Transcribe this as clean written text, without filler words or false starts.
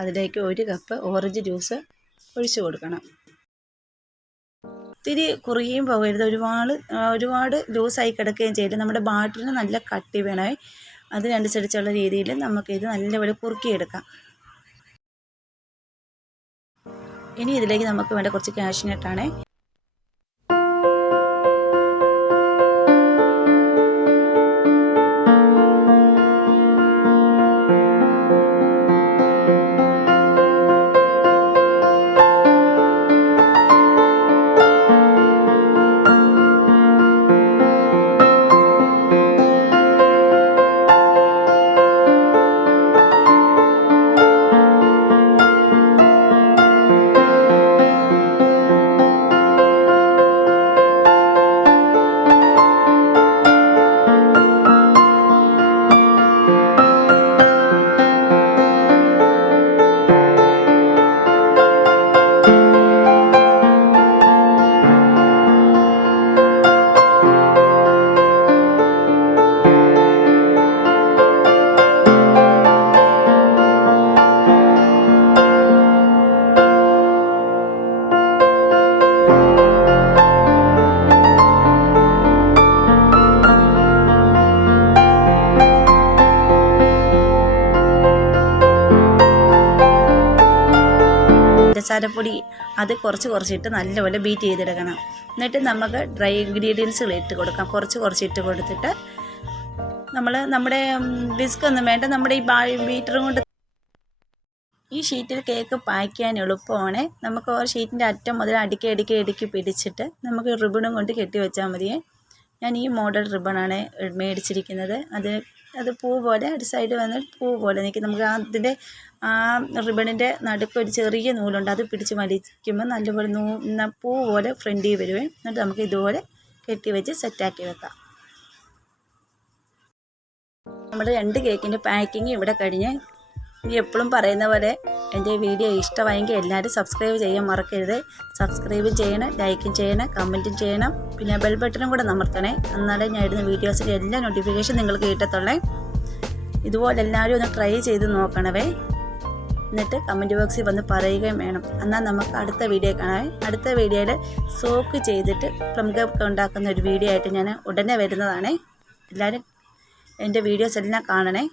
അതിലേക്ക് 1 cup orange juice ഒഴിച്ചു കൊടുക്കണം. ഇത്തിരി കുറുകിയും പോകരുത്, ഒരുപാട് ലൂസായി കിടക്കുകയും ചെയ്യില്ല. നമ്മുടെ ബാറ്ററിന് നല്ല കട്ടി വേണമേ. അതിനനുസരിച്ചുള്ള രീതിയിൽ നമുക്കിത് നല്ലപോലെ കുറുക്കിയെടുക്കാം. ഇനി ഇതിലേക്ക് നമുക്ക് വേണ്ട കുറച്ച് കാഷ്നട്ടാണ്. പഞ്ചസാരപ്പൊടി അത് കുറച്ചിട്ട് നല്ലപോലെ ബീറ്റ് ചെയ്തെടുക്കണം. എന്നിട്ട് നമുക്ക് ഡ്രൈ ഇൻഗ്രീഡിയൻസുകൾ ഇട്ട് കൊടുക്കാം. കുറച്ച് ഇട്ട് കൊടുത്തിട്ട് നമ്മുടെ വിസ്ക് ഒന്നും വേണ്ട, നമ്മുടെ ഈ ബീറ്ററും കൊണ്ട് ഈ ഷീറ്റിൽ കേക്ക് പാക്ക് ചെയ്യാൻ എളുപ്പമാണ്. നമുക്ക് ഷീറ്റിൻ്റെ അറ്റം മുതൽ അടുക്കി പിടിച്ചിട്ട് നമുക്ക് റിബണും കൊണ്ട് കെട്ടി വെച്ചാൽ മതിയേ. ഞാൻ ഈ മോഡൽ റിബണാണ് മേടിച്ചിരിക്കുന്നത്. അത് പൂ പോലെ ഒരു സൈഡ് വന്ന് പൂ പോലെ നിൽക്കും. നമുക്ക് അതിൻ്റെ ആ റിബണിൻ്റെ നടുക്ക് ഒരു ചെറിയ നൂലുണ്ട്, അത് പിടിച്ച് വലിക്കുമ്പോൾ നല്ലപോലെ പൂ പോലെ ഫ്രണ്ടിൽ വരുവേ. എന്നിട്ട് നമുക്ക് ഇതുപോലെ കെട്ടി വെച്ച് സെറ്റാക്കി വെക്കാം. നമ്മുടെ 2 കേക്കിൻ്റെ പാക്കിങ് ഇവിടെ കഴിഞ്ഞ്. എപ്പോഴും പറയുന്ന പോലെ എൻ്റെ വീഡിയോ ഇഷ്ടമായെങ്കിൽ എല്ലാവരും സബ്സ്ക്രൈബ് ചെയ്യാൻ മറക്കരുത്. സബ്സ്ക്രൈബ് ചെയ്യണം, ലൈക്കും ചെയ്യണം, കമൻറ്റും ചെയ്യണം. പിന്നെ ബെൽ ബട്ടണും കൂടെ അമർത്തണേ. എന്നാലേ ഞാൻ ഇടുന്ന വീഡിയോസിൻ്റെ എല്ലാ നോട്ടിഫിക്കേഷൻ നിങ്ങൾക്ക് കിട്ടത്തുള്ളേ. ഇതുപോലെ എല്ലാവരും ഒന്ന് ട്രൈ ചെയ്ത് നോക്കണവേ. എന്നിട്ട് കമൻറ്റ് ബോക്സിൽ വന്ന് പറയുകയും വേണം. എന്നാൽ നമുക്ക് അടുത്ത വീഡിയോ കാണാം. അടുത്ത വീഡിയോയിൽ സോക്ക് ചെയ്തിട്ട് പ്ലം കേക്ക് ഉണ്ടാക്കുന്ന ഒരു വീഡിയോ ആയിട്ട് ഞാൻ ഉടനെ വരുന്നതാണ്. എല്ലാവരും എൻ്റെ വീഡിയോസ് എല്ലാം കാണണേ.